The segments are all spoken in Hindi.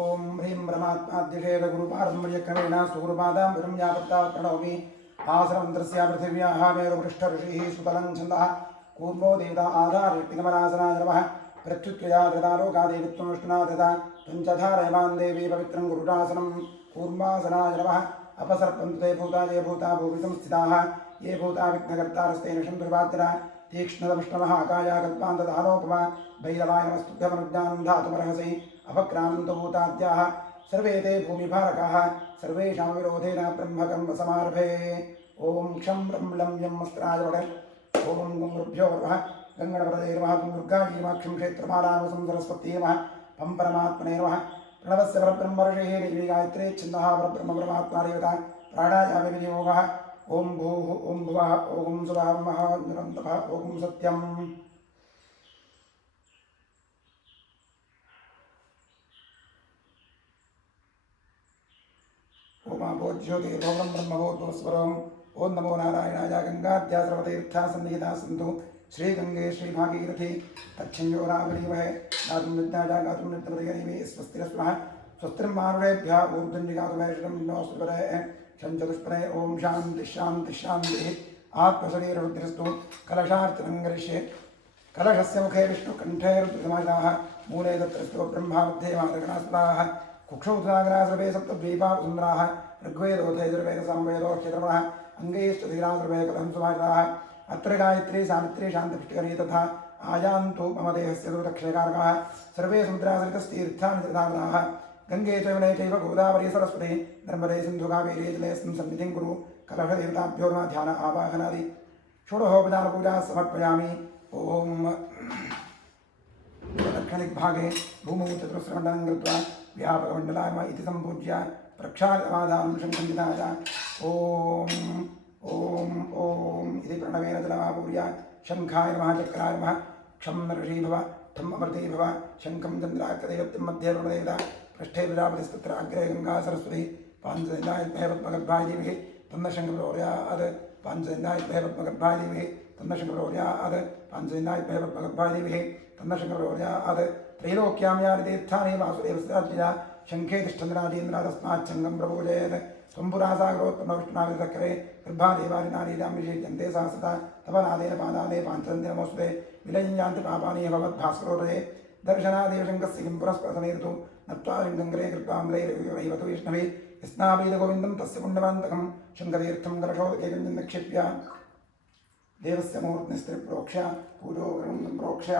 ओम ह्रीं ब्रह्मात्माद्यषेद गुरुपारम्पर्यक्रमेण सुगुरुपादां ब्रह्मयापत्ता प्रणौमि आसनमन्त्रस्य पृथिव्याः मेरुपृष्ठऋषिः सुतलं छन्दः कूर्मो देवता आधारव्यक्तिगमनासनाय नमः प्रत्युत्वया धृतालोकादेवित्वमुष्टना धृता पञ्चधारयमान् देवी पवित्रं गुरुरासनं कूर्मासनाय नमः अपसर्पन्तु ते भूता ये भूता भूमितं स्थिताः ये भूता विघ्नकर्तारस्ते निशन्तुर्वाद्यरा तीक्ष्णदमुष्णमहाकाया कल्पान्तदानोपमा भैरवाय नमस्तुभ्यमनुज्ञानं धातुमर्हसि अपक्रामन्तु भूताद्याः सर्वे ते भूमिभारकाः सर्वेषां विरोधेन ब्रह्मकर्मसमारभे ॐ क्षं ब्रं लं यं मस्त्राय वड ॐ गुरुभ्यो नमः गङ्गणपतये नमः दुर्गायै नमः क्षं क्षेत्रमालानुसं सरस्वत्यै नमः पं परमात्मने नमः प्रणवस्य परब्रह्मर्षेः देवी गायत्री छिन्नः परब्रह्म परमात्मा देवता प्राणायामे विनियोगः ॐ भूः ॐ भुवः ॐ सुवः महान्तपः ॐ सत्यम् ज्योतिर्भवनं ब्रह्मभूतस्वरम् ॐ नमो नारायणाय गंगाद्या सर्वतीर्था सन्निहिता सन्तु श्रीगंगे श्रीभागीरथी तच्छयोरावलीमहे गातुं विद्याया गातुं विद्यमदयनीमे स्वस्तिरस्मः स्वस्तिं मानुषेभ्यः ऊर्ध्वञ्जिगातुमेषणं नमस्पदये शञ्चतुष्पदे ॐ शान्तिः शान्तिः शान्तिः आत्मशरीररुद्रस्तु कलशार्चनं करिष्ये कलशस्य मुखे विष्णुकण्ठे रुद्रसमाजाः मूले तत्रस्तु ब्रह्मा मध्ये मातृगणास्पदाः कुक्षौत्राग्रा सर्वे सप्तद्वीपा सुन्दराः ऋग्वेदोथे यजुर्वेदसामवेदोक्षत्रमणः अङ्गैश्चधिराः सर्वे कथं सुभाषाः अत्र गायत्री सावित्री शान्तिपुष्टिकरी तथा आयान्तु मम देहस्य दुर्दक्षिणकारकाः सर्वे समुद्रासरितस्तीर्थानि तीर्थावनाः गङ्गे च यमुने चैव गोदावरी सरस्वती नर्मदे सिन्धु कावेरी जलेऽस्मिन् सन्निधिं कुरु कलशदेवताभ्यो नमः ध्यान आवाहनादि षोडशोपचारपूजा समर्पयामि ॐ दक्षिणदिग्भागे भूमौ चतुस्रमण्डलं कृत्वा व्यापकमण्डलाय इति सम्पूज्य प्रक्षालमाधानं शङ्खन्दिताय ॐ ॐ ॐ इति प्रणवेन जलमापूर्य शङ्खाय नमः चक्राय नमः क्षं नरषी भव ठम् अमृते भव शङ्खं चन्द्राकृतिवृत्तिं मध्ये प्रणदेवता पृष्ठे प्रजापतिस्तत्र अग्रे गङ्गा सरस्वती पाञ्चजन्यायुद्धे पद्मगर्भाय धीमहि तन्नशङ्करोर्यात् पाञ्चजन्यायुद्धे पद्मगर्भाय धीमहि तन्नशङ्करोर्यात् पाञ्चजन्यायुद्धे पद्मगर्भाय धीमहि तन्नशङ्करोर्यात् त्रैलोक्यां यानि तीर्थानि वासुदेवस्य शङ्खे तिष्ठन्द्राजेन्द्रा तस्मात् शङ्खं प्रपूजयेत् स्वम्पुरासागरोत्पन्नविष्णुनाविदक्रे गर्भादेवादिनारीजां विषेच्यन्ते सा सदा तपनादेन पादादे पाञ्चदन्ते नमोऽस्तुते विलयञ्जान्ति पापानि भवद्भास्करोदये दर्शनादेव शङ्कस्य किं पुरस्प्रथमेतु नत्वा शङ्करे कृत्वान्द्रैरैवतु विष्णवे यस्नाभीदगोविन्दं तस्य पुण्यवान्तकं शङ्कतीर्थं कलशोदकेकं निक्षिप्य देवस्य मूर्तिस्त्रिप्रोक्ष्य पूजोगणं प्रोक्ष्य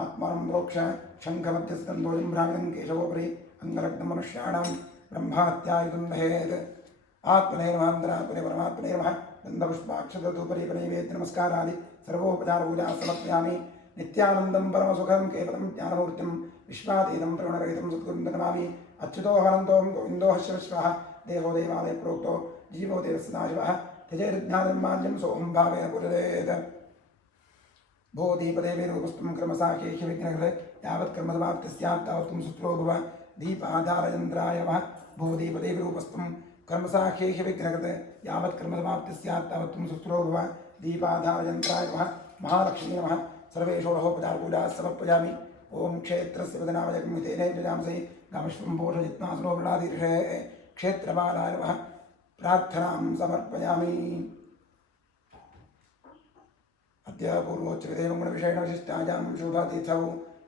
आत्मानं प्रोक्ष्य शङ्खमध्यस्कन्दोजं भ्रामितं केशवोपरि अङ्गरक्तं मनुष्याणां ब्रह्महत्यायुधं दहेत् आत्मने नमान्तरात्मने परमात्मने नमः गन्धपुष्पाक्षतधूपरीपनैवेद्य नमस्कारादि सर्वोपचारपूजा समर्पयामि नित्यानन्दं परमसुखं केवलं ज्ञानमूर्तिं विश्वातीतं प्रगुणरहितं सद्गुरुं नमामि अच्युतो हरन्तो गोविन्दो हर्षविश्वः देवो देवालये प्रोक्तो जीवो देवस्य नाशिवः त्यजेर्ज्ञानमाल्यं सोऽहं भावेन पूजयेत् भो दीपदेवीरूपस्थं कर्मसाखेह्य विघ्नकृते यावत् कर्मसमाप्तिः स्यात् तावत् सुस्रो भव दीपाधारयन्त्राय नमः भो दीपदेवीरूपस्थं कर्मसाखेह्य विघ्नकृते यावत् कर्मसमाप्तिः स्यात् तावत् सुस्रो भव दीपाधारयन्त्राय नमः महालक्ष्मी नमः सर्वे षोडशोपचारपूजाः समर्पयामि ॐ क्षेत्रस्य वदनावयग्मितेने प्रजांसि गामश्वं पोषयित्नासनो वृणादीर्षे क्षेत्रबालाय नमः प्रार्थनां समर्पयामि अद्य पूर्वोच्चदेवं गुणविषयेण विशिष्टायां शुभातीर्थौ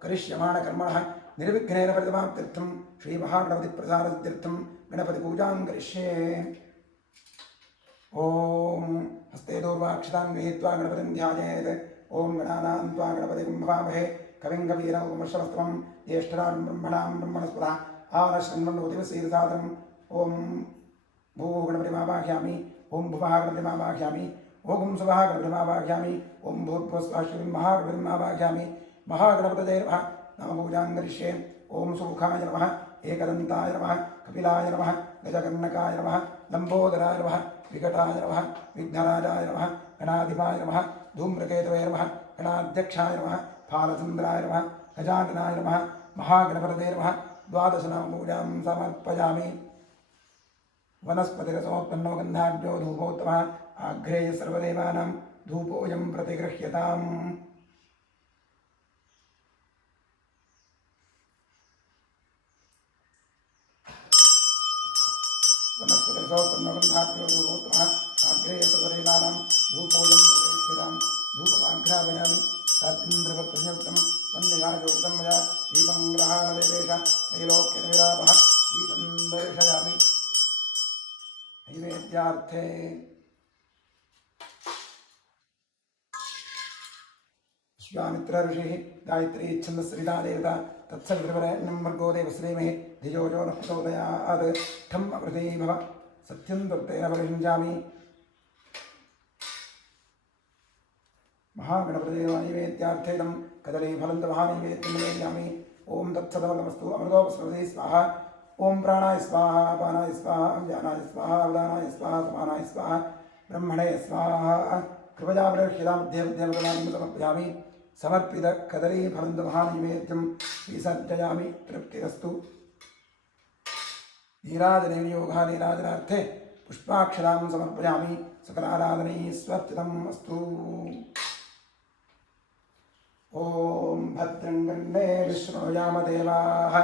करिष्यमाणकर्मणः निर्विघ्नेन परितमाप्त्यर्थं श्रीमहागणपतिप्रसादसिद्ध्यर्थं गणपतिपूजां करिष्ये ॐ हस्ते दूर्वाक्षतां गृहीत्वा गणपतिं ध्यायेत् ॐ गणानां त्वा गणपतिं भवामहे कविं कवीरमुपमश्रवस्तमं ज्येष्ठराजं ब्रह्मणां ब्रह्मणस्पदः आनश्रन्वन्नोतिवसीरसादरम् ॐ भूः गणपतिमावाह्यामि ॐ भुवः गणपतिमावाह्यामि ॐ सुवः गणपतिमावाह्यामि ॐ भूर्भुवस्वाश्विं महागणपतिमावाह्यामि महागणपतये नमः नामपूजां करिष्ये ॐ सुमुखाय नमः एकदन्ताय नमः कपिलाय नमः गजकर्णकाय नमः लम्बोदराय नमः विकटाय नमः विघ्नराजाय नमः गणाधिपाय नमः धूम्रकेतवे नमः गणाध्यक्षाय नमः फालचन्द्राय नमः गजाननाय नमः महागणपतये नमः द्वादशनामपूजां समर्पयामि वनस्पतिरसोत्पन्नो गन्धाढ्यो धूपोत्तमः आघ्रेय सर्वदेवानां धूपोऽयं प्रतिगृह्यताम् सौत्रमगन्धाद्योगोत्तमः आग्रेयसुरेलानां धूपोजं प्रवेशितां धूपमाघ्रापयामि सार्जेन्द्रवत्तयुक्तं वन्दिनाजोषितं मया दीपं ग्रहाणदेवेश त्रैलोक्यविलापः दीपं दर्शयामि नैवेद्यार्थे विश्वामित्र ऋषिः गायत्री छन्दस्रिता देवता तत्सवितृवरेण्यं भर्गो देवश्रीमहि धियो यो नः प्रचोदयात् ठम् अवृते भव सत्यं त्वत्तेन परिषिञ्चामि महागणपतये नैवेद्यार्थेदं कदलीफलं महानैवेद्यं निवेदयामि ॐ तत्सदमस्तु अमृतोपस्मृते स्वाहा ॐ प्राणाय स्वाहा अपानाय स्वाहा व्यानाय स्वाहा उदानाय स्वाहा समानाय स्वाहा ब्रह्मणे स्वाहा कृपया प्रवेश्यतां मध्ये समर्पयामि समर्पित कदलीफलं महानैवेद्यं विसर्जयामि तृप्तिरस्तु नीराजनयोगः नीराजनार्थे पुष्पाक्षरां समर्पयामि सकलाराधनैस्वर्चितम् अस्तु ॐ भद्रं गण्डे विष्णुयाम देवाः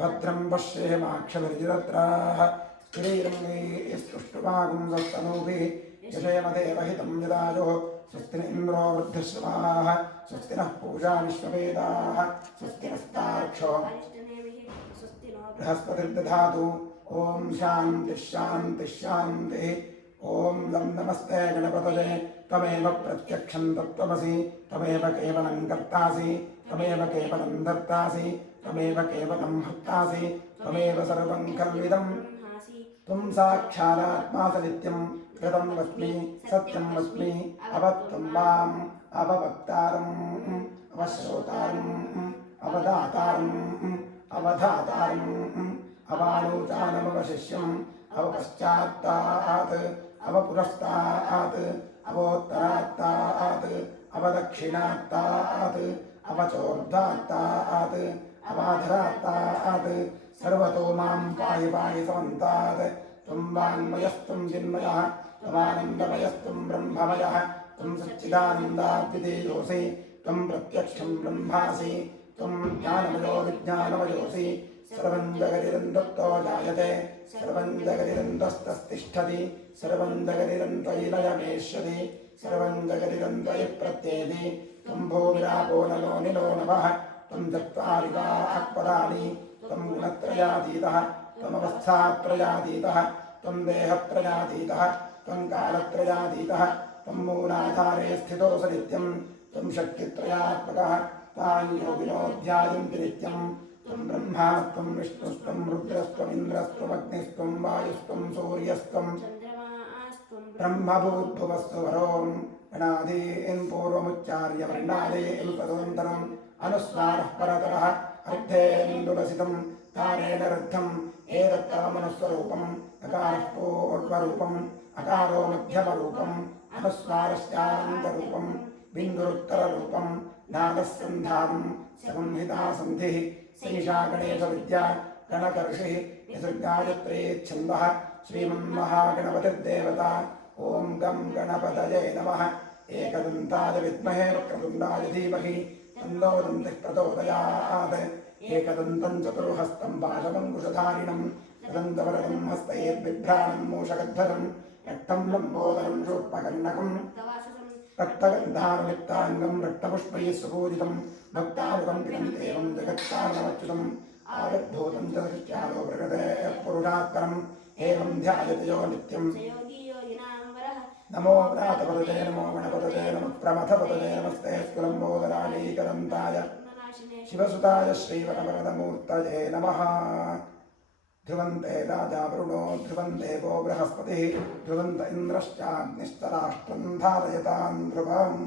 भद्रं पश्येमाक्षभिर्जत्राः स्थिरैरङ्गैस्तुष्टुवागुं सस्तनूभिः यशेमदेवहितं यदायुः स्वस्ति न इन्द्रो वृद्धश्रवाः स्वस्ति नः पूषा विश्ववेदाः स्वस्ति नस्तार्क्ष्यो बृहस्पतिर्दधातु ॐ शान्तिः शान्तिः शान्तिः ॐ लं नमस्ते गणपतये त्वमेव प्रत्यक्षं तत्त्वमसि त्वमेव केवलं कर्तासि त्वमेव केवलं धर्तासि त्वमेव केवलं हर्तासि त्वमेव सर्वं खल्विदं त्वं साक्षादात्मासि नित्यं कृतं वस्मि सत्यं वस्मि अवत्वं माम् अववक्तारम् अवश्रोतारम् अवदातारम् अवधातारम् अवानूचानमवशिष्यम् अवपश्चात्तात् अवपुरस्तात् अवोत्तरात्तात् अवदक्षिणात्तात् अवचोर्ध्वात्तात् अवाधरात्तात् सर्वतो मां पाहि पाहि समन्तात् त्वं वाङ्मयस्त्वं चिन्मयः त्वमानन्दमयस्त्वं ब्रह्ममयः त्वं सच्चिदानन्दाद्वितीयोऽसि त्वं प्रत्यक्षं ब्रह्मासि त्वं ज्ञानमयो विज्ञानमयोऽसि सर्वं जगदिदन्ततो जायते सर्वं जगदिदन्तस्तस्तिष्ठति सर्वं जगदिदन्तयि लयमेष्यति सर्वं जगदिदन्तयि प्रत्येति त्वं भूमिरापो नलो निलो नभः त्वं चत्वारिवाः पदानि त्वं गुणत्रयातीतः त्वमवस्थात्रयातीतः त्वं देहत्रयातीतः त्वं कालत्रयातीतः त्वं मूलाधारे स्थितोऽसि नित्यं त्वं शक्तित्रयात्मकः तान् योगिनो ध्यायन्ति नित्यं त्वं ब्रह्मा त्वं विष्णुस्त्वं रुद्रस्त्वमिन्द्रस्त्वमग्निस्त्वं वायुस्त्वं सूर्यस्त्वं ब्रह्मभूद्भुवस्वरों गणादीन् पूर्वमुच्चार्य वर्णादीन् तदनन्तरम् अनुस्वारः परतरः अर्धेन्दुलसितं तारेण रुद्धम् एतत्तमनुस्वरूपम् अकारः पूर्वरूपम् अकारो मध्यमरूपम् अनुस्वारश्चान्तरूपम् बिन्दुरुत्तररूपम् नादः सन्धानम् संहिता सन्धिः सैषा गणेशविद्या गणकर्षिः निसर्गायत्री छन्दः श्रीमन्महागणपतिर्देवता ॐ गं गणपतये नमः एकदन्ताय विद्महे वक्रतुण्डाय धीमहि तन्नो दन्तिः प्रचोदयात् एकदन्तं चतुर्हस्तं पाशमङ्कुशधारिणं तदन्तवरदं हस्तैर्बिभ्राणं मूषकध्वजं रक्तं लम्बोदरं शूर्पकर्णकं रक्तगन्धानुलिप्ताङ्गं रक्तपुष्पैः सुपूजितं भक्तानुगं पिबन्देवं जगत्कारणमच्युतम् आविर्भूतं च सृष्ट्यादो प्रकृतेः पुरुषात्परम् एवं ध्यायते यो नित्यं नमो व्रातपतये नमो गणपतये नमः प्रमथपतये नमस्ते स्कुलम्बोदरालीकदन्ताय शिवसुताय श्रीवरवरदमूर्तये नमः ध्रुवन्ते राजा वरुणो ध्रुवं देवो बृहस्पतिः ध्रुवन्त इन्द्रश्चाग्निश्चराष्ट्रं धारयतां ध्रुवम्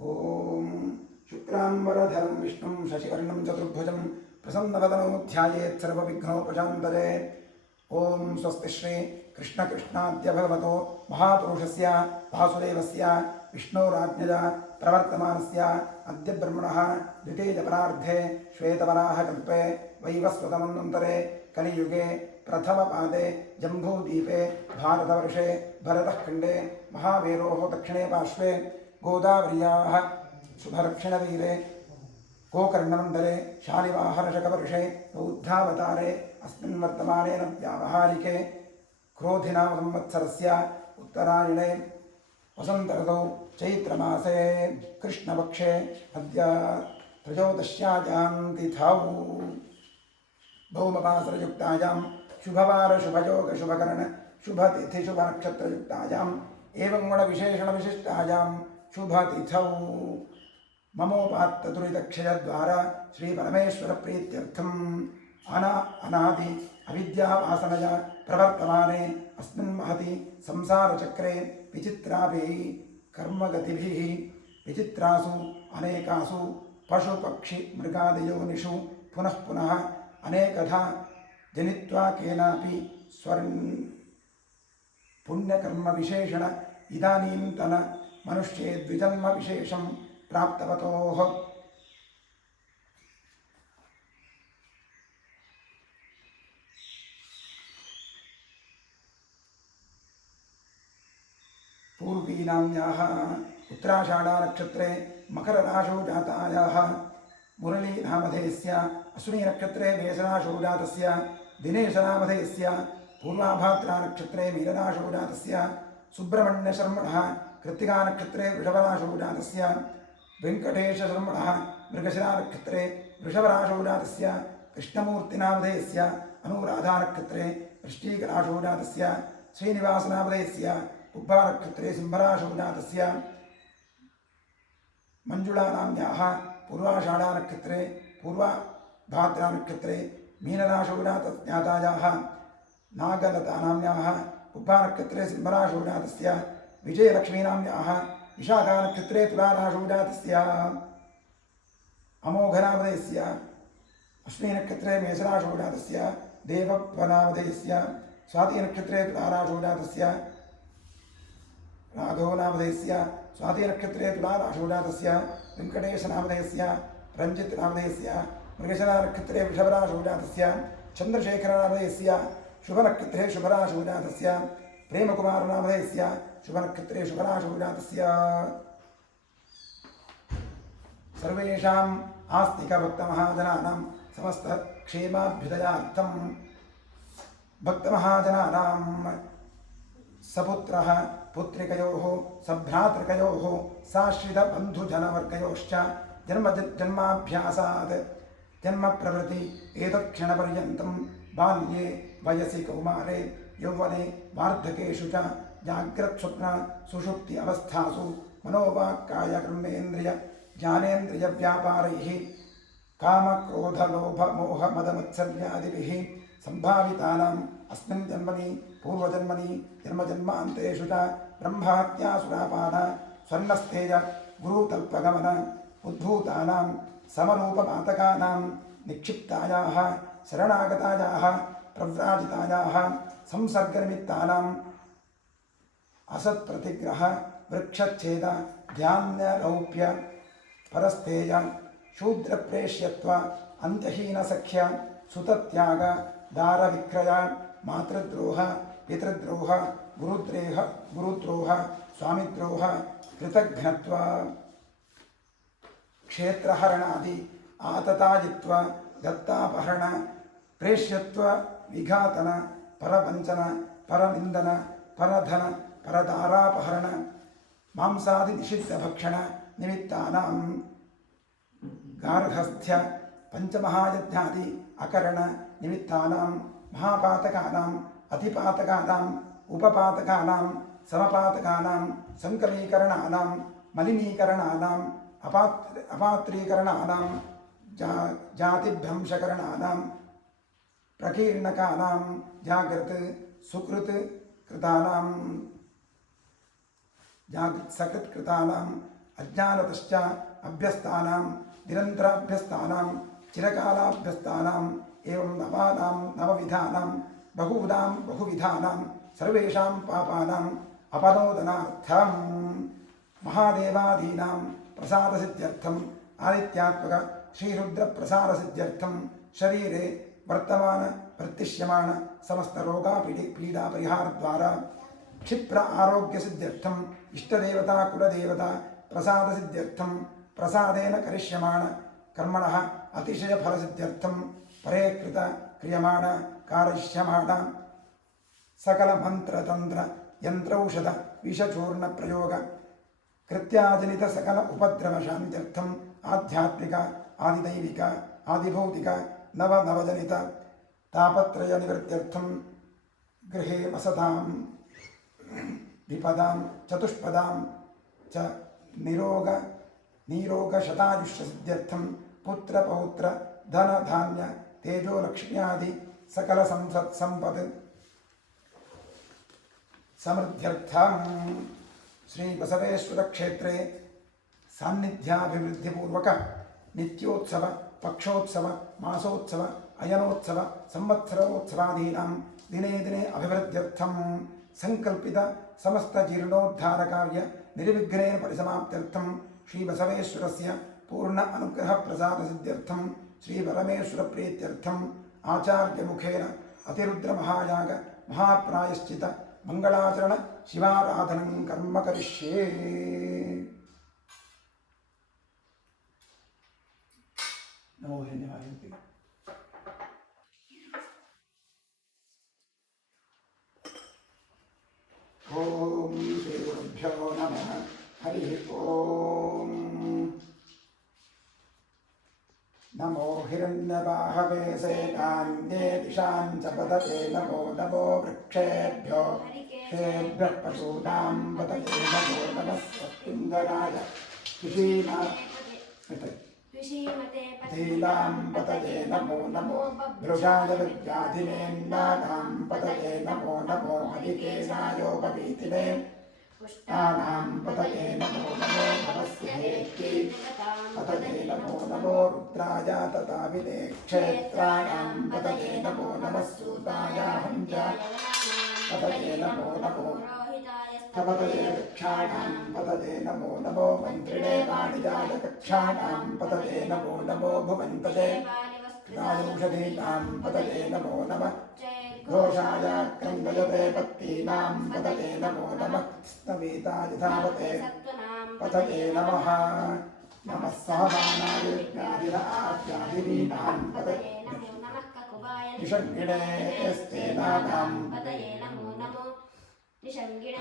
ॐ शुक्लाम्बरधरं विष्णुं शशिवर्णं चतुर्भुजं प्रसन्नवदनो ध्यायेत् सर्वविघ्नोपशान्तये ॐ स्वस्ति श्री कृष्णकृष्णाद्य भगवतो महापुरुषस्य वासुदेवस्य विष्णोराज्ञया प्रवर्तमानस्य अद्य ब्रह्मणः द्वितीयपरार्धे श्वेतवराहकल्पे वैवस्वतमन्वन्तरे कलियुगे प्रथमपादे जम्बूद्वीपे भारतवर्षे भरतखण्डे महामेरोः दक्षिणे पार्श्वे गोदावर्याः शुभरक्षणवीरे गोकर्णमण्डले शालिवाहनशकवर्षे बौद्धावतारे अस्मिन् वर्तमानेन व्यावहारिके क्रोधिनाम संवत्सरस्य उत्तरायणे वसन्तऋतौ चैत्रमासे कृष्णपक्षे अद्य त्रयोदश्यायां तिथौ भौमवासरयुक्तायां शुभवार शुभयोग शुभकरण शुभतिथि शुभनक्षत्रयुक्तायाम् एवं गुणविशेषणविशिष्टायां शुभतिथौ ममोपात्तदुरितक्षयद्वारा श्रीपरमेश्वरप्रीत्यर्थम् अनादि अविद्यावासनया प्रवर्तमाने अस्मिन् महति संसारचक्रे विचित्राभिः कर्मगतिभिः विचित्रासु अनेकासु पशुपक्षि मृगादियोनिषु पुनः पुनः अनेकधा जनित्वा केनापि पुण्यकर्मविशेषण इदानीन्तन मनुष्ये द्विजन्मविशेषं प्राप्तवतोः पूर्वीनाम्याः उत्तराषाढानक्षत्रे मकरराशौ जातायाः मुरलीनामधेयस्य अश्विनीनक्षत्रे मेषराशौ जातस्य दिनेशनामधेयस्य पूर्वाभाद्रानक्षत्रे मीनराशौ जातस्य सुब्रह्मण्यशर्मणः कृत्तिकानक्षत्रे वृषभराशौ जातस्य वेङ्कटेशशर्मणः मृगशिरानक्षत्रे वृषभराशौ जातस्य कृष्णमूर्तिनामधेयस्य अनुराधानक्षत्रे वृश्चिकराशौ जातस्य श्रीनिवासनामधेयस्य उब्बानक्षत्रे सिंहराशौ जातस्य मंजुळानाम्याः पूर्वाषाढानक्षत्रे पूर्वभाद्रानक्षत्रे मीनराशौ जातायाः नागलतानाम्याः उब्बानक्षत्रे सिंहराशौ जातस्य विजयलक्ष्मीनाम्याः विशाखानक्षत्रे तुलाराशौ जातस्य अमोघनामधेयस्य अश्विनीनक्षत्रे मेषराशौ जातस्य देवप्पनामधेयस्य स्वातिनक्षत्रे तुलाराशौ जातस्य राघवनामधेयस्य स्वातिनक्षत्रे तुलाराशौ जातस्य वेङ्कटेशनामधेयस्य रञ्जितनामधेयस्य मृगशिरानक्षत्रे वृषभराशौ जातस्य चन्द्रशेखरनामधेयस्य शुभनक्षत्रे शुभराशौ जातस्य प्रेमकुमारनामधेयस्य शुभनक्षत्रे शुभराशौ जातस्य सर्वेषाम् आस्तिकभक्तमहाजनानां समस्तक्षेमाभ्युदयार्थं भक्तमहाजनानां सपुत्रः पुत्रिकयोः सभ्रातृकयोः साश्रितबन्धुजनवर्गयोश्च जन्माभ्यासात् जन्मप्रभृति एतत्क्षणपर्यन्तं बाल्ये वयसि कौमारे यौवने वार्धकेषु च जाग्रत्स्वप्न सुषुप्ति अवस्थासु मनोवाक्कायकर्मेन्द्रिय ज्ञानेन्द्रियव्यापारैः कामक्रोधलोभमोहमदमत्सर्यादिभिः सम्भावितानाम् अस्मिन् जन्मनि पूर्वजन्मनि जन्मजन्मान्तेषु च ब्रह्महत्यासुरापान स्वर्णस्तेज गुरुतल्पगमन उद्भूतानां समरूपपातकानां निक्षिप्तायाः शरणागतायाः प्रव्राजितायाः संसर्गनिमित्तानाम् असत्प्रतिग्रह वृक्षच्छेद ध्यानरौप्य परस्तेज शूद्रप्रेष्यत्व अन्त्यहीनसख्य सुतत्याग दारविक्रय मातृद्रोह पितृद्रोह गुरुद्रोह स्वामिद्रोह कृतघ्नत्व क्षेत्रहरणादि आततायित्व दत्तापहरण प्रेष्यत्व विघातन परवंचन परनिंदन परधन परदारापहरण मांसादि निषिद्धभक्षण निमित्तानां गार्हस्थ्य पंचमहायज्ञादि अकरण निमित्तानां महापातकानां अतिपातकानां उपपातकानां समपातकानां संकलीकरणानां मलिनीकरणानां अपात्रीकरणानां जातिभ्रंशकरणानां प्रकीर्णकानां जागृत सुकृत कृतानां जागृत्सकृत्कृतानां अज्ञानतश्च अभ्यस्तानां निरन्तराभ्यस्तानां चिरकालाभ्यस्तानां एवं नवानां नवविधानां बहुविधानां सर्वेषां पापानाम् अपनोदनार्थं महादेवादीनां प्रसादसिद्ध्यर्थम् आदित्यात्मक श्रीरुद्रप्रसादसिद्ध्यर्थं शरीरे वर्तमान प्रतिष्यमान समस्त रोगापीडा परिहारद्वारा क्षिप्र आरोग्य सिद्ध्यर्थम इष्टदेवता कुलदेवता प्रसाद सिद्ध्यर्थम प्रसादेन करिष्यमाण कर्मणः अतिशयफलसिद्ध्यर्थं परे कृत क्रियमाण कारयिष्यमाण सकलमन्त्रतन्त्र यन्त्रौषध विषचूर्णप्रयोग कृत्याजनित सकल उपद्रवशान्त्यर्थम् आध्यात्मिक आदिदैविक आदिभौतिक नवनवजनित तापत्रयनिवृत्त्यर्थं गृहे वसतां विपदां चतुष्पदां च नीरोगशतायुष्यसिद्ध्यर्थं पुत्रपौत्र धनधान्य तेजोलक्ष्म्यादि सकल संपत् समृद्ध्यर्थं श्री बसवेश्वर क्षेत्रे सान्निध्याभिवृद्धिपूर्वक नित्योत्सव पक्षोत्सव मासोत्सव अयनोत्सव संवत्सरोत्सवादीनां दिने दिने अभिवृद्ध्यर्थं संकल्पित समस्त जीर्णोद्धार कार्य निर्विघ्नेन परिसमाप्त्यर्थं श्री बसवेश्वरस्य पूर्ण अनुग्रह प्रसाद सिद्ध्यर्थं श्री परमेश्वर प्रीत्यर्थं आचार्य मुखेन अतिरुद्र महायाग महाप्रायश्चित मंगलाचरण शिवाराधनं कर्म करिष्ये। नमो हिरण्यवायुते। ओम श्री गुरुभ्यो नमः। हरि ओम। नमो हिरण्यवाहवे सेनान्ये दिशां च पतये नमो नमो वृक्षेभ्यो क्षेभ्यः पशूनां पतये नमो नमः सत्पिङ्गलाय धीलां पतये नमो नमो भृशाय विद्याधिनेन्नानां पतये नमो नमो हरिकेशायोपवीतिने पुष्टानां पतये नमो नमो भवस्येति पतये नमो नमो रुद्राय तथाविने क्षेत्राणां पतये नमो नमः सूताय हंस पतये नमो नमो पतये कक्षाणां पतये नमो नमो मन्त्रिणे वाणिजाय कक्षाणां पतये नमो नमो भुवन्तये राजौषधीनां पतये नमो नमः घोषाय क्रन्दयते पत्तीनां पतये नमो नमः स्तवेताय धावते पतये नमः नमः सहमानाय व्याधिनां पतये निषङ्गिणे स्तेनानां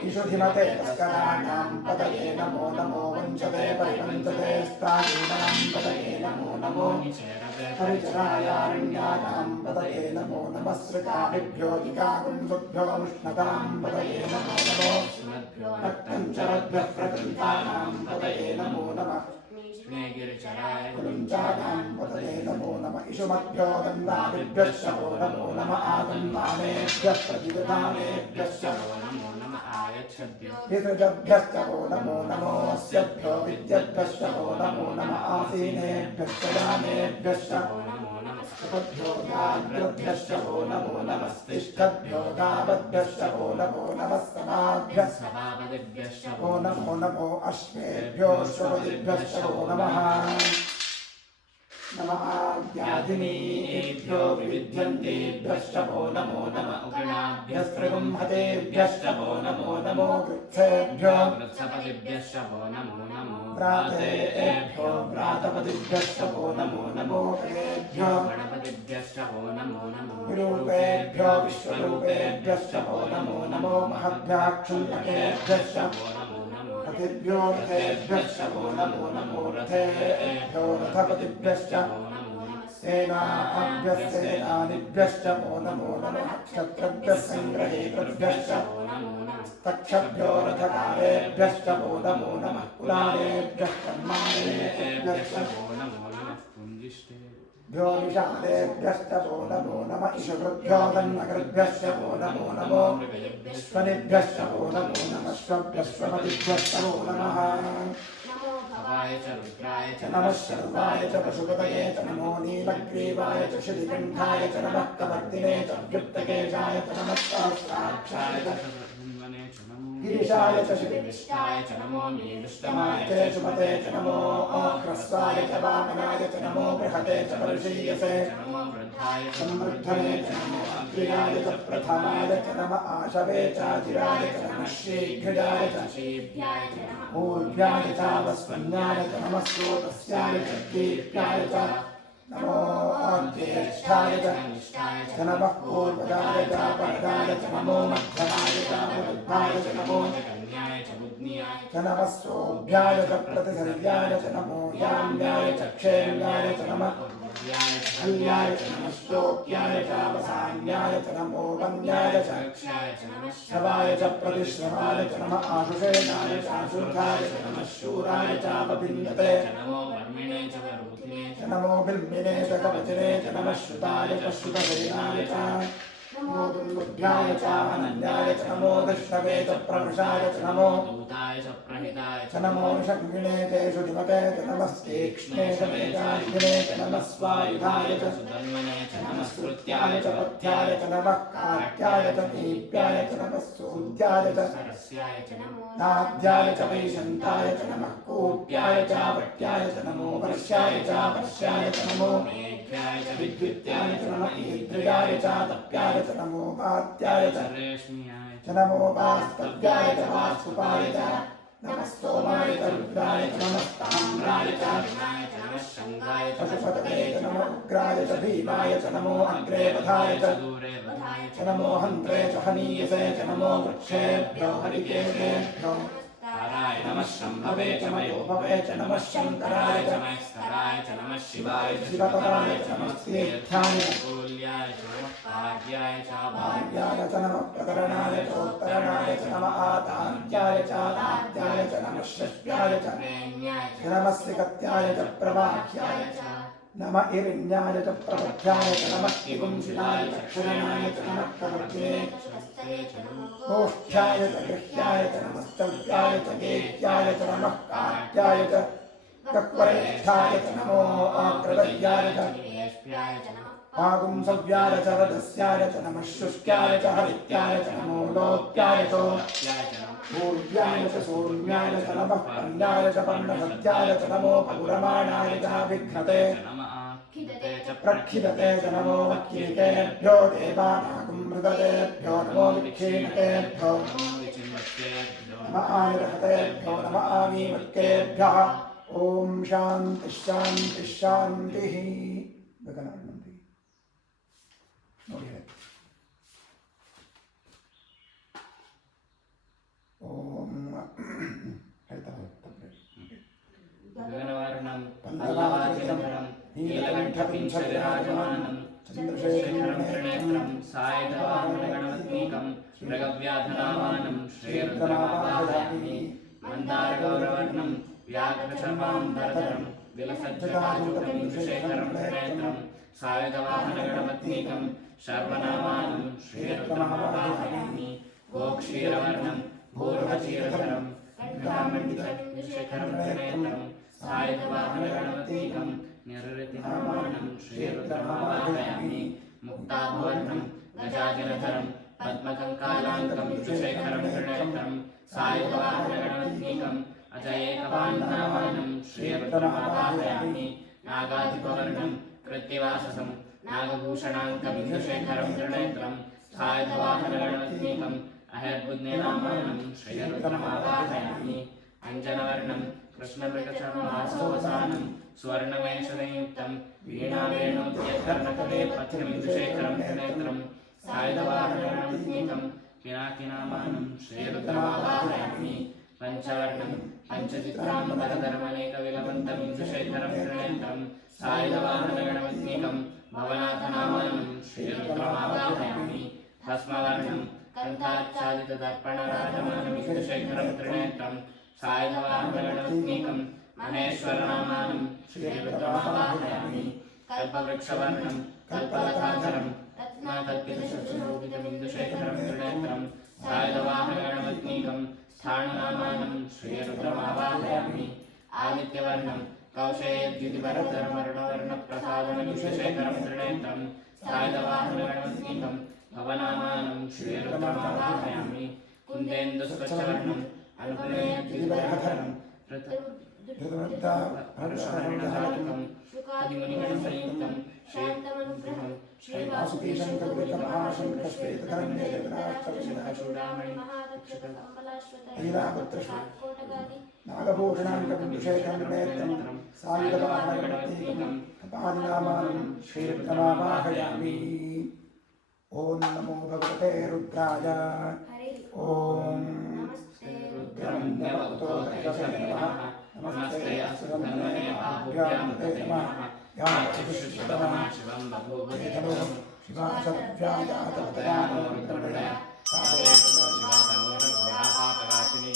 ईषुधिमते तस्कराणां पतये नमो नमो वञ्चते परिवञ्चते स्थायूनां पतये नमो नमो परिचरायारण्यानां पतये नमो नमः सृकाभिभ्यो जिकाकुंसुभ्यो उष्णतां पतये नमो नमो रक्तञ्चरभ्यः प्रकृतानां पतये नमो नमः कुलुञ्चानां पतये नमो नमः इषुमभ्यो दन्दादिभ्यश्च नमो नमः आदन्दानेभ्यः प्रतिदधानेभ्यश्च पितृभ्यश्च नमो नमो अस्यभ्यो विद्यभ्यश्च नमो नमः आसीनेभ्यश्च दानेभ्यश्च उपभ्यो दाद्भ्यश्च नमो नमस्तिष्ठभ्यो दावद्भ्यश्च नमो नमः समाभ्यश्च नमो नमो अश्वेभ्यो श्वपतिभ्यश्च नमः नमः व्याधिनीभ्यो विविध्यन्तेभ्यश्च नमो नमः उग्रणाभ्यस्त्रिगुंहतेभ्यश्च नमो नमो कृत्सेभ्यो कृत्सपतिभ्यश्च नमो नमो व्रातेभ्यो व्रातपतिभ्यश्च नमो नमो गणेभ्यो गणपतिभ्यश्च नमो नमो विरूपेभ्यो विश्वरूपेभ्यश्च नमो नमो महद्भ्याक्षुल्लकेभ्यश्च रथेभ्यो रथेभ्यश्च नमो नमो रथेभ्यो रथपतिभ्यश्च सेनाभ्यस्तेनानिभ्यश्च नमो नमः क्षत्रभ्यः सङ्ग्रहेतृभ्यश्च तक्षभ्यो रथकारेभ्यश्च नमो नमः कुलालेभ्यः कर्माणेभ्यश्च भ्यो निषादेभ्यश्च नमो नमः इषुभ्यो दन्नकृभ्यश्च नमो नमो स्वनिभ्यश्च नमो नमः स्वभ्यश्वपतिभ्यश्च नमः रुद्राय च नमः शर्वाय च पशुपतये च नमो नीलग्रीवाय च शितिकण्ठाय च नमः कवर्तिने च व्युत्तकेशाय च नमः सहस्राक्षाय च गिरिशाय च विष्टाय च नमो नीदुष्टमाय च सुमते च नमो ह्रस्वाय च वामनाय च नमो बृहते च वर्षीयसे नमो वृद्धाय संवर्धने च नमो अग्र्याय च प्रथमाय च नम आशवे चाजिराय च नमः शीघ्राय च शीभ्याय च नमः ऊर्ध्याय च वस्वन्याय च नमः स्रोतस्याय च दीप्याय च नमो ज्येष्ठाय च नमः पूर्वजाय च परदाय च नमो मध्यमाय च वृद्धाय च नमो कन्याय च बुद्ध्याय च नमः सोऽभ्याय च प्रतिसर्याय च नमो याम्याय च क्षेम्याय च नमः कल्याय च नमः श्लोक्याय च वसान्याय च नमो वन्याय च शवाय च प्रतिश्रवाय च नमः आशुषेणाय च आशुर्धाय च नमः शूराय च अपविन्दते नमो वर्मिणे च वरुधिने च नमो बिल्मिने च कवचने च नमः श्रुताय च श्रुतशरीराय च नमो दुर्लभ्याय च अनन्याय च नमो दृष्टवे च प्रवृषाय च नमो दूताय च प्रहिताय च नमो षङ्गिणे च शुचिमते च नमः तीक्ष्णे च वेदाधिने च नमः स्वायुधाय च सुधन्वने च नमः श्रुत्याय च पथ्याय च नमः काट्याय च दीप्याय च नमः सूद्याय च सरस्याय च नमो नाद्याय च वैशन्ताय च नमः कूप्याय च वट्याय च नमो वर्ष्याय च वर्ष्याय च नमो मेघ्याय च विद्युत्याय च नमः ईद्र्याय च तप्याय च नमो वात्याय च रेश्म्याय च नमो वास्तव्याय च वास्तुपाय च नमः सोमाय च रुद्राय च नमः ताम्राय च नमः शङ्गाय च पशुपतये च नमो उग्राय च भीमाय च नमो अग्रे वधाय च दूरे वधाय च नमो हन्त्रे च हनीयसे च नमो वृक्षेभ्यो हरिकेशेभ्यो ताराय नमः शम्भवे च मयोभवे च नमः शङ्कराय च स्तराय च नमः शिवाय च शिवपदाय च नमः तीर्थाय च मूल्याय च नमः पार्याय च भार्याय च नमः प्रकरणाय च उत्तरणाय च नमः आदान्त्याय च आदाद्याय च नमः षष्ट्याय च प्रेण्याय च नमः सिकत्याय च प्रवाह्याय च नमः इरिण्याय च प्रपथ्याय च नमः किपुंसिताय च क्षरणाय च नमः कवर्तिने कोष्ठ्याय च गृह्याय च नमस्तव्याय च गेह्याय च नमः काट्याय च कक्वरेष्ठाय च नमो आकृतय्याय च पागुंसव्याय च रजस्याय च नमः शुष्क्याय च हरित्याय च नमो लोक्याय च पूर्व्याय च सौम्याय च नमः पर्ण्याय च पर्णसत्याय च नमो पगुरमाणाय च विघ्नते प्रक्षिदते च नमो वक्येकेभ्यो देवानागुमृततेभ्यो नमो विक्षीणकेभ्यो नम आनिर्हतेभ्यो नम आमीवत्केभ्यः ॐ शान्तिः शान्तिः शान्तिः ನೋಡಿ ಓಂ ಹೇಳ್ತಾರೆ ಗಗನವರ್ಣಂ ಪಲ್ಲವಾರ್ಚಿತಂ ನೀಲಕಂಠಪಿಂಚವಿರಾಜಮಾನಂ ಚಂದ್ರಶೇಖರಂ ತ್ರಿನೇತ್ರಂ ಸಾಯುಧವಾಹನಗಣವತ್ನೀಕಂ ಮೃಗವ್ಯಾಧನಾಮಾನಂ ಶ್ರೀರುದ್ರಮಾವಾಹಯಾಮಿ ಮಂದಾರಗೌರವರ್ಣಂ ವ್ಯಾಘ್ರಚರ್ಮಾಂಬರಧರಂ ವಿಲಸಜ್ಜಟಾಜೂಟಂ ಇಂದುಶೇಖರಂ ತ್ರಿನೇತ್ರಂ ಸಾಯುಧವಾಹನಗಣವತ್ನೀಕಂ ಶರ್ವನಾಮಾನಂ ಶ್ರೀರುದ್ರಮಾವಾಹಯಾಮಿ गोक्षीरवर्णं भूर्वचीरधरं घ्रामण्डितशेखरं त्रिनेत्रं सायुधवाहनगणवत्नीकं निरृतिनामानं श्रीरुद्रमावाहयामि मुक्ताभवर्णं गजाजलधरं पद्मकङ्कालाङ्कं विशेखरं त्रिनेत्रं सायुधवाहनगणवत्नीकम् अजयेकवान्नामानं श्रीरुद्रमावाहयामि नागाधिपवर्णं कृत्तिवाससं नागभूषणाङ्कं विशेखरं त्रिनेत्रं सायुधवाहनगणवत्नीकम् अहर्बुद्धिनामानं श्रीरुद्रमावाहयामि अञ्जनवर्णं कृष्णमृगचर्मवासोऽवसानं स्वर्णमेषसंयुक्तं वीणावेणुद्यत्कर्णकले पथ्यमिन्दुशेखरं त्रिनेत्रं सायुधवाहनगणवत्नीकं पिनाकिनामानं श्रीरुद्रमावाहयामि पञ्चवर्णं पञ्चचित्राम्बरधर्मनेकविलवन्तमिन्दुशेखरं त्रिनेत्रं सायुधवाहनगणवत्नीकं भवनाथनामानं श्रीरुद्रमावाहयामि भस्मवर्णं कण्ठाच्छादितदर्पणराजमानमिन्दुशेखरं त्रिनेत्रं सायुधवाहनगणवत्नीकं महेश्वरनामानं श्रीरुद्रमावाहयामि कल्पवृक्षवर्णं कल्पलताधरं रत्नाकल्पितशस्त्रशोभितमिन्दुशेखरं त्रिनेत्रं सायुधवाहनगणवत्नीकं स्थाणुनामानं श्रीरुद्रमावाहयामि आदित्यवर्णं कौशेयद्युतिभरधरमरुणवर्णप्रसादनमिन्दुशेखरं त्रिनेत्रं सायुधवाहनगणवत्नीकं भवनामानं श्रीरुद्रमावाहयामि कुन्देन्दुस्वच्छवर्णम् अनुपमेयद्विपदहरणम् ऋतुवृत्ताभरुषवर्णजालकम् शुकादिमुनिगणसंयुक्तम् शान्तमनुग्रहम् श्रीवासुदेशङ्कविक्रमहाशङ्कश्वेतकरण्यजगराष्टविषयः नागभूषणाङ्कविदुषेखण्डनेत्रं सायुधपाणगणपतीकम् कपादिनामानं श्रीरुद्रमावाहयामि। ॐ नमो भगवते रुद्राय। ॐ रुद्रमन्यवतो दशसे नमः। नमस्ते असुरन्वये आभ्यां ते नमः। या चतुष्टमः शिवं बभूवते शिवासत्व्याजातवतयानो रुद्रमणय शिवातनोरघोरापातकाशिनी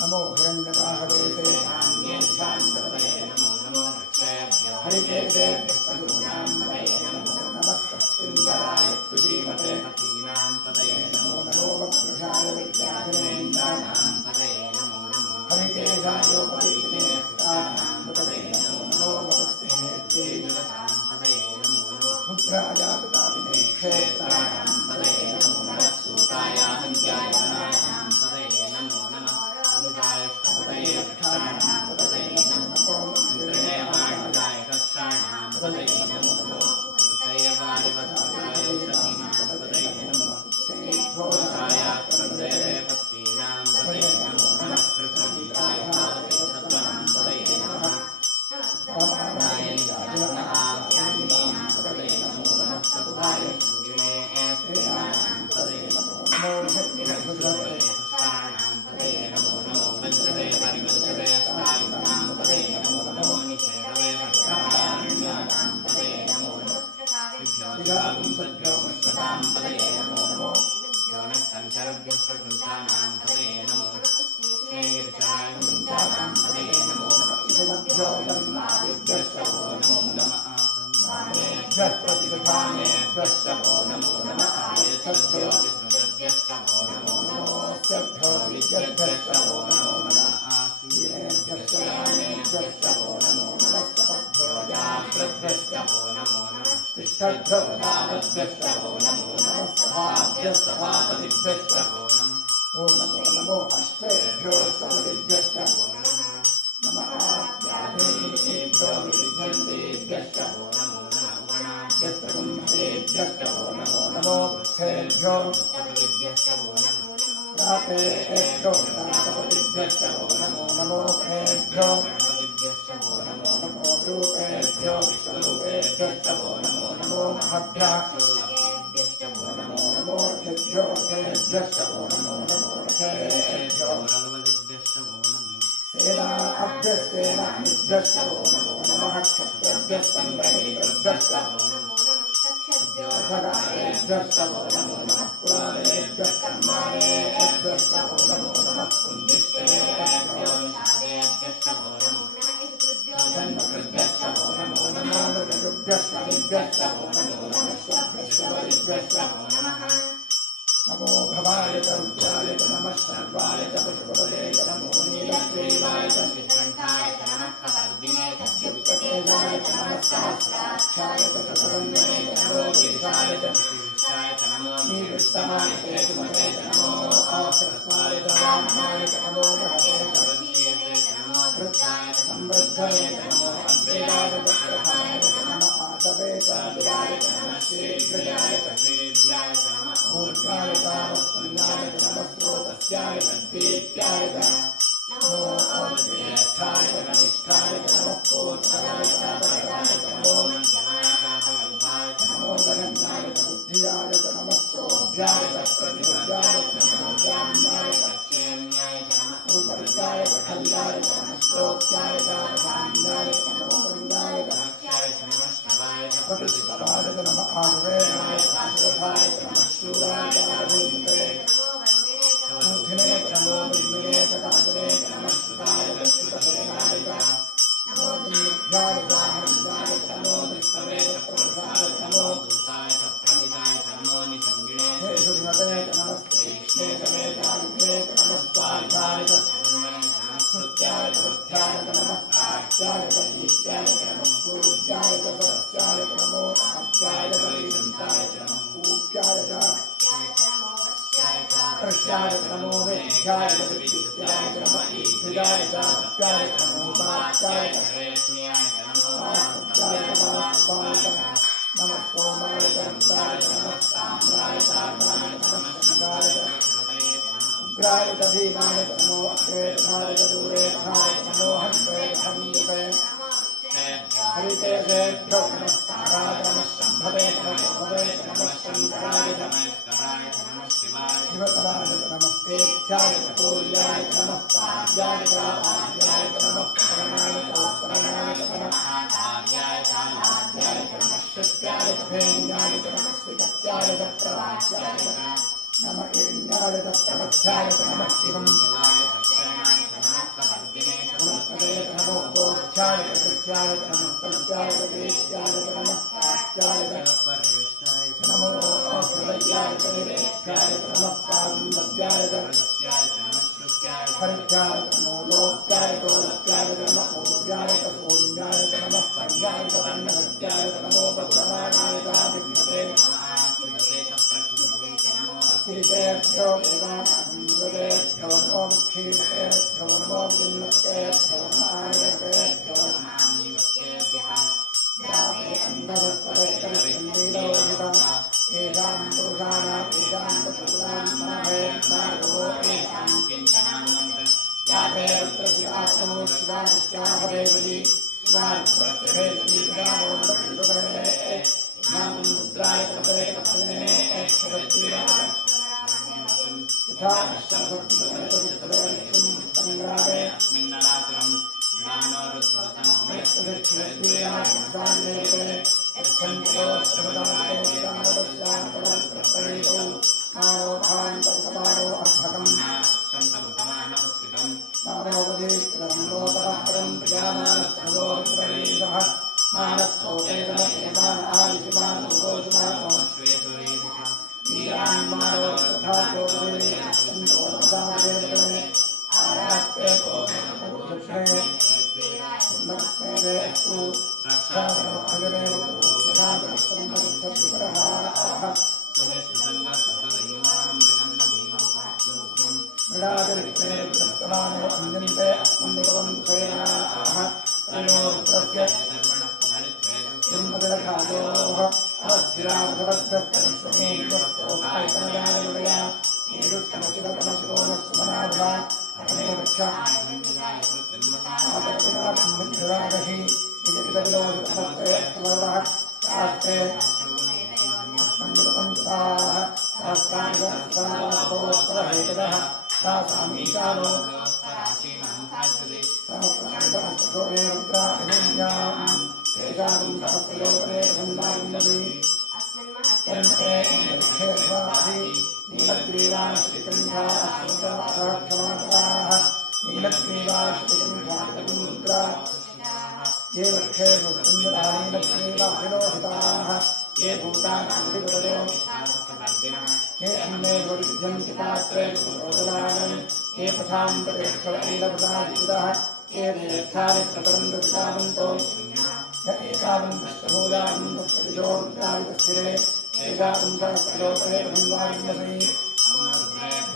नमो हिरण्यवाहवे हरिकेशे नमस्तस्मिन्वराय तुजीमते नमो नमो वक्रशाय विद्याधिनेन्द्राणां हरिकेशायोपवीतिने नमो नमो भगवते रुद्राजातकाविने क्षेत्राणां नमो नमः सूताया हन्त्यायनानां नमो नमः पतये रक्षाणां पतये नमो नमो मन्त्रिणे वाणिजाय रक्षाणां पतये नमो नमो पतये वारिवत्साय औषधीनां पतये नमो घोषाय प्रदये पत्नीनां पतये नमो नमः कृष्णगीताय भावते सत्त्वानां पतये नमः नारायणीनां पतये नमो नमः सतुभाय सुगिने एस्तेनां पतये नमो नमो भक्तिरघुधरे सुष्टाणां पतये नमो नमो वंशदे परिवंशदे स्थायिनां पतये नमो नमो निषेधवे भक्षायान्यानां पतये नमो नमः विद्योजागुं सद्यो मुष्टां पतये नमो नमो योनक्तञ्चरभ्यः प्रकृतानां पतये नमो श्रीगिरिशाय गुञ्जानां पतये नमो नमः इषुमभ्यो तन्मादिभ्यश्च वो नमो नमः आसन्नेभ्यः प्रतिपथानेभ्यश्च वो नमो नमः आयच्छद्भ्यो विसृजद्भ्यश्च वो नमो नमोऽस्तेभ्यो विद्यद्भ्यश्च वो नमो नमः आसीनेभ्यश्च यानेभ्यश्च वो नमो नमस्तपभ्यो जाग्रद्भ्यश्च वो नमो नमः तिष्ठद्भ्यो दावद्भ्यश्च वो नमो नमः सभाभ्यः सभापतिभ्यश्च वो नमो नमो अश्वेभ्यो स्वपतिभ्यश्च वो नमः आद्यादेभ्यो विविध्यन्तेभ्यश्च वो नमो नमः गणाभ्यश्च कुम्भेभ्यश्च वो नमो नमो वृक्षेभ्यो वृक्षपतिभ्यश्च वो नमो प्रातेभ्यो प्रातपतिभ्यश्च वो नमो नमो गणेभ्यो गणपतिभ्यश्च वो नमो नमो रूपेभ्यो विश्वरूपेभ्यश्च वो नमो नमो महभ्यः शूलकेभ्यश्च वो नमो नमो रथेभ्यो रथेभ्यश्च वो नमो नमो रथेभ्यो रघुपतिभ्यश्च वो नमो सेनाभ्यश्चेनाभ्यश्च वो नमो नमः क्षत्रभ्यः सङ्ग्रहेभ्यश्च वो नमो अथगारेभ्यस्तवो नमो नमः पुराणेभ्यस्तर्माणेभ्यस्तवो नमो नमः पुण्यश्चेभ्यो शादेभ्यस्तवो नमो नमः जन्मकृभ्यस्तवो नमो नमो ऋतुभ्यस्तदिभ्यस्तवो नमो नमः स्वभ्यस्तवदिभ्यस्तवो नमः नमो भवाय च रुद्राय च नमः सर्वाय च पशुपतये च नमो नीलग्रीवाय च श्रीकण्ठाय च नमः कपर्दिने च युक्ततेजाय च नमः सहस्राक्षाय च शतवन्मने च नमो गिरिशाय च श्रीकृष्णाय च नमो नीलुत्तमाय च सुमते च नमो आकृष्णाय च रामाय च नमो बृहते च च नमो वृद्धाय च संवृद्धये च नमो अग्रेयाय च प्रथमाय च नमः आशवे च अग्राय च नमः शीघ्रयाय च श्रीभ्याय च नमः ऊर्ध्वाय च वस्पन्याय च नमः स्रोतस्याय च दीप्याय च नमो ज्येष्ठाय च कनिष्ठाय च नमः पूर्वाय च अपराय च नमो नमो गगन्याय च बुद्धियाय च नमः सोऽभ्याय च प्रतिबुद्ध्याय च नमो ज्ञान्याय च रूपज्ञाय च खल्याय च नमः श्रोत्याय च धान्याय च नमो गन्धाय च प्रतिष्ठवाय च नमः आयुर्वेदाय च आशुरथाय च नमः शूराय च अरुन्धते मूर्धिने च नमो निर्मिने च काचने च नमः श्रुताय च श्रुतसेनाय च नमो दुर्मुख्याय च हरिद्राय च नमो दृष्टवे च प्रवृषाय च नमो हे सुधिमते च नमस्ते च मे च आयुधे च नमः स्वाध्याय च श्रुत्याय च वृद्ध्याय च नमः कात्याय च दीप्त्याय च नमः पूज्याय च सरस्याय च नमो अहत्याय च वैशन्ताय च नमः पूज्याय च कृष्याय च नमो वेद्याय च विद्याय च नमः ईध्याय च सत्याय च नमो वाच्याय च वास्तुत्याय च वास्तुपाय च नमः सोमाय च रुद्राय च नमः साम्राय च आत्माय च नमः शङ्गाय च उग्राय च भीमाय च नमो अग्रेधाय च दूरेधाय च नमो हन्त्रे च हमीयसे हरितेशेभ्यो नमः ताराय च नमः शम्भवे च नमो भवे च नमः शङ्कराय च शिवतराय च नमस्तेभ्याय च तोल्याय च नमः पाद्याय च आद्याय च नमः प्रकरणाय च उपकरणाय च नमः आद्याय च नमः शिष्याय च भेन्याय च नमः श्रीकत्याय च प्रवाच्याय च नमः हिरण्याय च प्रवध्याय च नमः शिवं पुनस्पते च नमो गोध्याय च कृत्याय च नमः स्तव्याय च देश्याय च नमः कात्याय च नमो हृदयाय च निवेश्याय च नमः पादुन्दव्याय च हरिद्याय च नमो लोक्याय च लोक्याय च नमः पूर्व्याय च पूर्व्याय च नमः पर्याय च पर्णहत्याय च नमो पत्रमाणाय च विघ्नते अखिलेभ्यो देवानागुरुदेभ्यो नमो मुखीभ्यो नमो विजिन्मत्तेभ्यो नमानिभ्यो यामे अन्धवत्पदे करिष्यन्दिलोहितम् येषां पुरुषाणां येषां पशूनां माहेर्मार्गो येषां याते रुद्रशिवात्मो शिवानिष्याभवेवति शिवारुद्रस्येषीदानोन्दपितुरे इमां रुद्राय कपदे कपदे क्षरत्रियाय यथा शमसत्तुरे संग्रामे कर्मते अंतरिक्षेर्वादि नीलग्रीवाश्रिकण्ठाः नीलग्रीवाश्रिकण्ठाः ये वृक्षे सुन्दरानीलग्रीवाविलोहिताः ये भूतानाधिपतयो ये अन्ये विद्यन्ति पात्रे सुरोदनानि ये पथां प्रतिरक्षणीलभृतादिविदः ये देशानि प्रतरन्तवितावन्तो य एतावन्तभूतावन्तप्रतिशोर्गावितस्थिरे एतावं सहस्रलोके ब्रह्मवारिण्यसि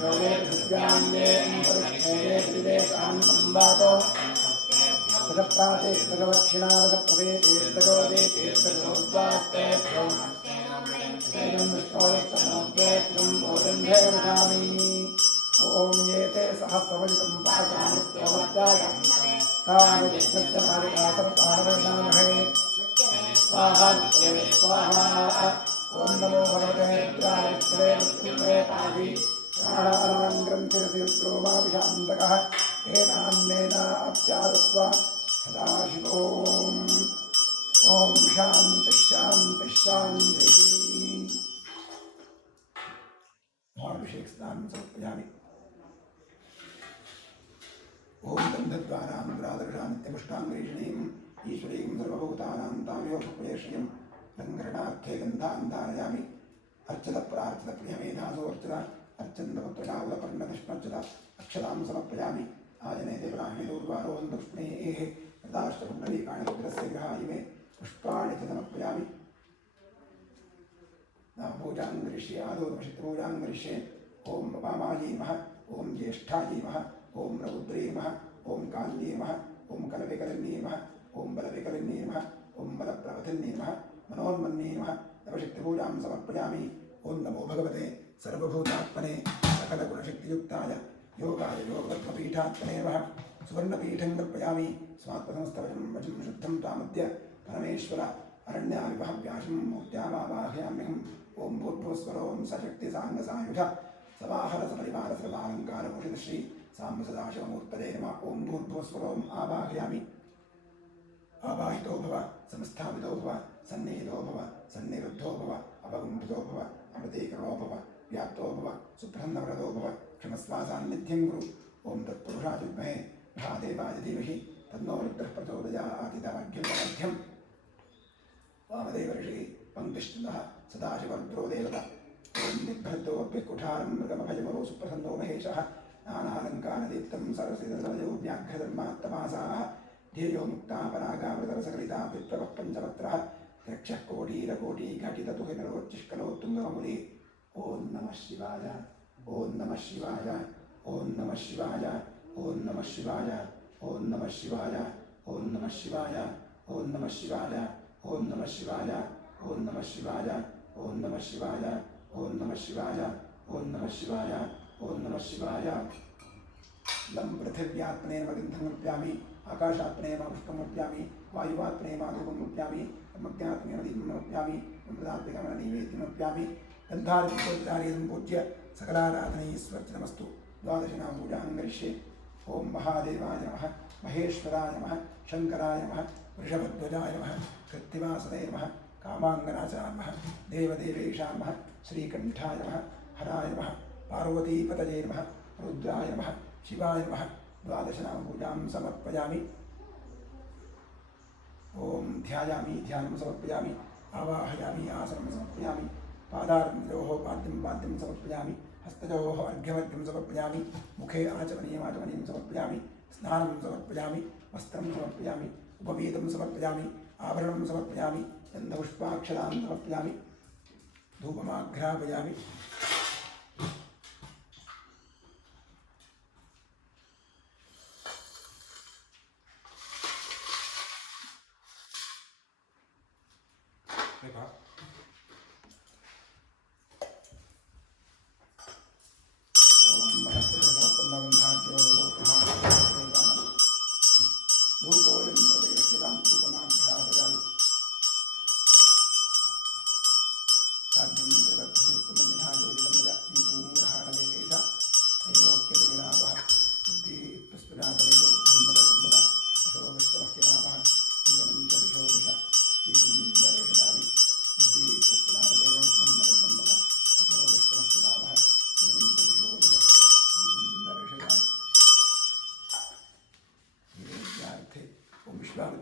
योगे पृथिव्यां ये परिक्षेये त्रिदेशां संवातो दक्षिणादप्रवेदेतरोदेतेतरोद्वास्तेभ्यो ॐ ये ते सहस्रवलितं पाशामृत्योमत्याय तानि यज्ञस्य मालिकासर्पाणवैनामहे स्वाहा स्वाहा ॐ नमो भगवते रुद्राय मृत्युञ्जये पाहि प्राणानां ग्रन्थिरतिरुद्रोमाभिषान्तकः एनान्नेनाप्यादस्व सदाशिवोम् ॐ शान्तिः शान्तिः शान्तिः महाभिषेकस्नानं समर्पयामि ॐ गन्धद्वारां द्रादृशां नित्यपुष्टाङ्गीषणीम् ईश्वरीं सर्वभूतानां तामेव सुप्रेष्यं लङ्घरणार्थे गन्धान् धारयामि अर्चितप्रार्चितप्रियमेधासोऽर्चित अर्चन्दपुत्रशावलपर्णकृष्णर्चित अक्षतां समर्पयामि आजने देवराहिणे दूर्वारोहन्तुष्णेः यदाष्टकुण्डलीकाणि रुद्रस्य गृहायिमे पुष्पाणि च समर्पयामि पूजां करिष्ये आदौ नमः करिष्ये ॐ वामायै नमः ॐ ज्येष्ठायै नमः ॐ रौद्रे नमः ॐ कान्ये नमः ॐ कलविकलन्ये नमः ॐ बलविकलन्ये नमः ॐ बलप्रवथन्ये नमः मनोन्मन्ये नमः नवशक्तिपूजां समर्पयामि ॐ नमो भगवते सर्वभूतात्मने सकलगुणशक्तियुक्ताय योगाय योगपीठात्मने नमः सुवर्णपीठं कल्पयामि स्वात्मसंस्थवचं वचं शुद्धं तामद्य परमेश्वर अरण्याविवहव्याशं मूर्त्यावाह्याम्यहम् ॐ भूर्भुवस्वरों सशक्तिसाङ्गसायुध सवाहरसपरिवारसर्वालङ्कारभूषितश्री साम्ब सदाशिवमूर्तये नमः ॐ भूर्भुवस्वरों आवाहयामि आवाहितो भव संस्थापितो भव सन्निहितो भव सन्निरुद्धो भव अपगुम्भितो भव अमृतीकरणो भव व्याप्तो भव सुप्रसन्नव्रतो भव क्षमस्वासान्निध्यं कुरु ॐ तत्पुरुषाय विद्महे महादेवाय धीमहि तन्नो रुद्रः प्रचोदयात् इदमर्घ्यं वामदेव ऋषिः पङ्क्तिष्ठितः सदाशिवरुद्रो देवता ॐ निभ्रद्रोऽप्यकुठारं मृगमभयमरो सुप्रसन्नो महेशः नानालङ्कारदीप्तं सरसिदयो व्याघ्रधर्मात्तमासाः ध्येयो मुक्ता परागावृतरसकलिता विप्रवः पञ्चवक्त्रः यक्षः कोटीरकोटीघटिततुहिनरोच्चिष्कलोत्तुङ्गममुनि ॐ नमः शिवाय ॐ नमः शिवाय ॐ नमः शिवाय ॐ नमः शिवाय ॐ नमः शिवाय ॐ नमः शिवाय ॐ नमः शिवाय ॐ नमः शिवाय ॐ नमः शिवाय ॐ नमः शिवाय ॐ नमः शिवाय ॐ नमः शिवाय ॐ नमः शिवाय लं पृथिव्यात्मने गन्धमर्प्यामि आकाशात्मने पुष्पमर्प्यामि वायुवात्मने धूपमर्प्यामि ब्रह्मज्ञात्मने दीपमर्प्यामि नैवेद्यमर्प्यामि गन्धादिपूज्य पूज्य सकलाराधनैश्वर्चितमस्तु द्वादशिनां पूजां करिष्ये ॐ महादेवाय नमः महेश्वराय नमः शङ्कराय नमः वृषभध्वजाय नमः कृत्तिवासने नमः कामाङ्गनाचाय नमः देवदेवेशाय नमः श्रीकण्ठाय नमः हराय नमः पार्वतीपतये नमः रुद्राय नमः शिवाय नमः द्वादशनां पूजां समर्पयामि ॐ ध्यायामि ध्यानं समर्पयामि आवाहयामि आसनं समर्पयामि पादार्घ्योः पाद्यं समर्पयामि हस्तयोः अर्घ्यमर्घ्यं समर्पयामि मुखे आचमनीयं समर्पयामि स्नानं समर्पयामि वस्त्रं समर्पयामि उपवीतं समर्पयामि आभरणं समर्पयामि गन्धपुष्पाक्षतां समर्पयामि धूपमाघ्रापयामि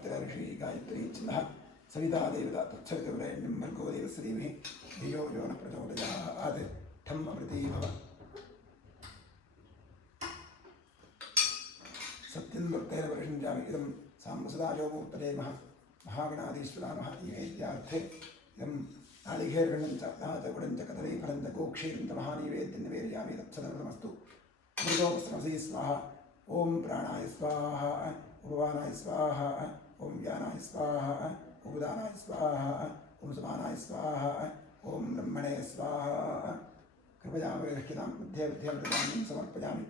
विश्वामित्र ऋषि गायत्री छन्दः सविता देवता तत्सवितुर्वरेण्यं भर्गो देवस्य धीमहि धियो यो नः प्रचोदयात् ठम् अमृते भव सत्यं वक्तैरवरिषं जामि इदं साम्बसदाजो मूर्तये महागणाधीश्वरामः नैवेद्यार्थे इदं नालिकेर्गणं च दाचगुडं च कदलीफलं च गोक्षीरं च महानैवेद्यं निवेदयामि तत्सदमस्तु मृदोपस्रमसि स्वाहा ॐ प्राणाय स्वाहा उपवानाय स्वाहा ॐ व्यानाय स्वाहा उपदानाय स्वाहा ॐ समानाय स्वाहा ॐ ब्रह्मणे स्वाहा कृपया परिरक्षितां मध्ये मध्ये समर्पयामि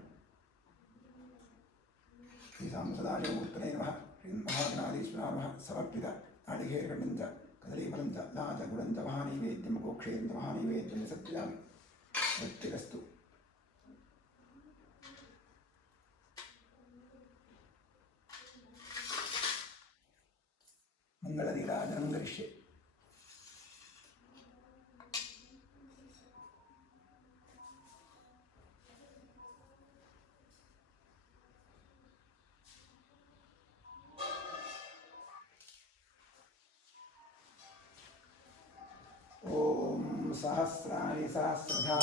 श्रीसांसदाजमूर्तये नमः श्रीं महागणाधीश्वरामः समर्पित नालिकेर्गणं च कदलीफलं च दाचगुडं च महानैवेद्यं गोक्षीरं च महानैवेद्यं समर्पयामि वृत्तिरस्तु मंगलनीराजनं करिष्ये ॐ सहस्राणि सहस्रधा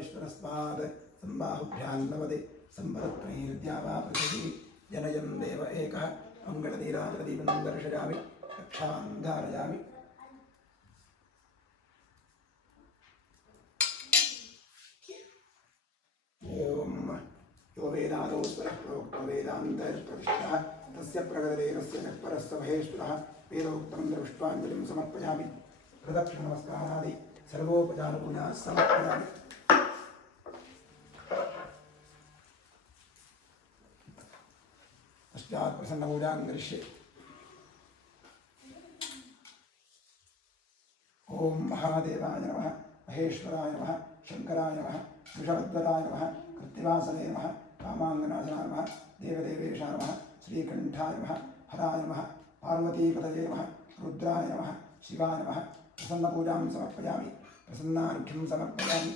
विश्वरस्मात् सम्बाहुभ्यां नवदे सम्भरत्रैर्द्यावा पृथिवी जनयं देव एकः मङ्गलनीराजदीपं दर्शयामि रक्षां धारयामि ॐ यो वेदादौ स्वरः प्रोक्तो वेदान्तप्रविष्टः तस्य प्रगतिरेवस्य नः परस्य महेश्वरः वेदोक्तं दृष्ट्वाञ्जलिं समर्पयामि प्रदक्षिणनमस्कारादि सर्वोपचारपूजा समर्पयामि पश्चात् प्रसन्नपूजां करिष्ये ॐ महादेवाय नमः महेश्वराय नमः शङ्कराय नमः वृषभध्वजाय नमः कृत्तिवासने नमः कामाङ्गनाशनाय नमः देवदेवेशाय नमः श्रीकण्ठाय नमः हराय नमः पार्वतीपतये नमः रुद्राय नमः शिवाय नमः प्रसन्नपूजां समर्पयामि प्रसन्नार्घ्यं समर्पयामि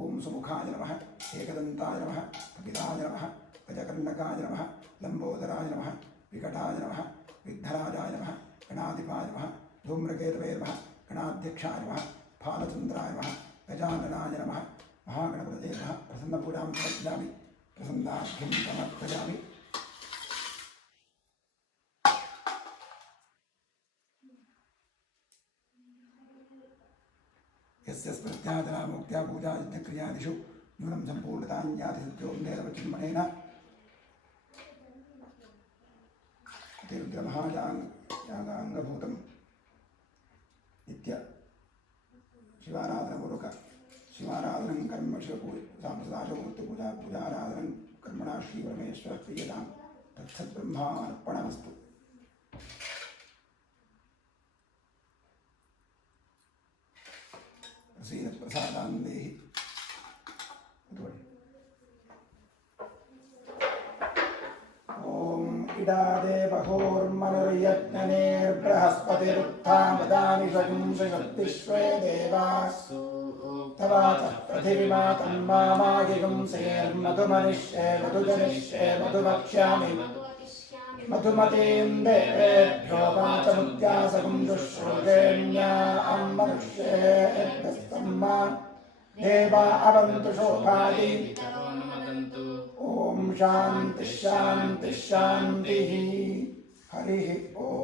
ॐ सुमुखाय नमः एकदन्ताय नमः कपिलाय नमः गजकर्णकाय नमः लंबोदराय नमः विकटाय नमः विघ्नराजाय नमः गणाधिपाय नमः धूम्रकेतवे नमः गणाध्यक्षाय नमः फालचन्द्राय नमः गजाननाय नमः महागणपतये नमः प्रसन्नपूजां समर्पयामि प्रसन्नार्घ्यं समर्पयामि यस्य स्मृत्यादना मुक्त्या पूजा यज्ञक्रियादिषु न्यूनं सम्पूर्णताञ्याति सत्यों नेरवचिन्मनेन तीव्रमहायागाङ्गभूतं नित्य शिवाराधनपूर्वक शिवाराधनं कर्म शिवपूजा पूजाराधनं कर्मणा श्रीपरमेश्वरः प्रीयतां तत्सद्ब्रह्मार्पणमस्तु प्रसादान् देहि इडादे बहोर्मनुर्यज्ञनेर्बृहस्पतिरुत्थामदानि शकुंसशक्तिश्वे देवाः तवाचः पृथिवीमातं मामायिगुं सेर्मधुमनिष्ये मधुजनिष्ये मधुवक्ष्यामि मधुमतीं देवेभ्यो वाचमुद्यासगुं दुःश्रुगेण्यां मनुष्येभ्यस्तं मा देवा अवन्तु शोभादि पितरोनुमदन्तु ॐ शान्ति शान्ति शान्तिः हरिः ॐ